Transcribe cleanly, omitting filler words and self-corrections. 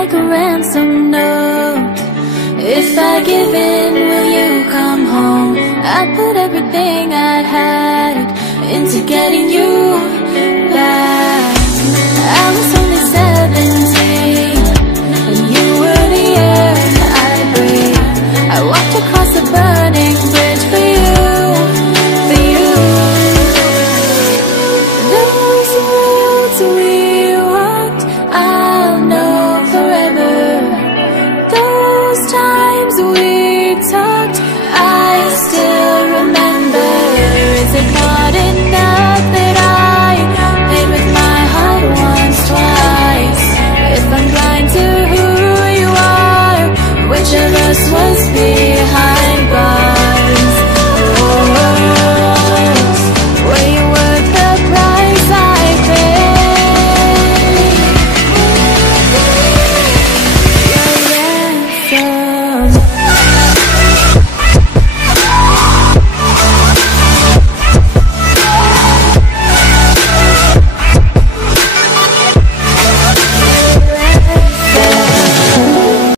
like a ransom note. If I give in, will you come home? I put everything I had into getting you.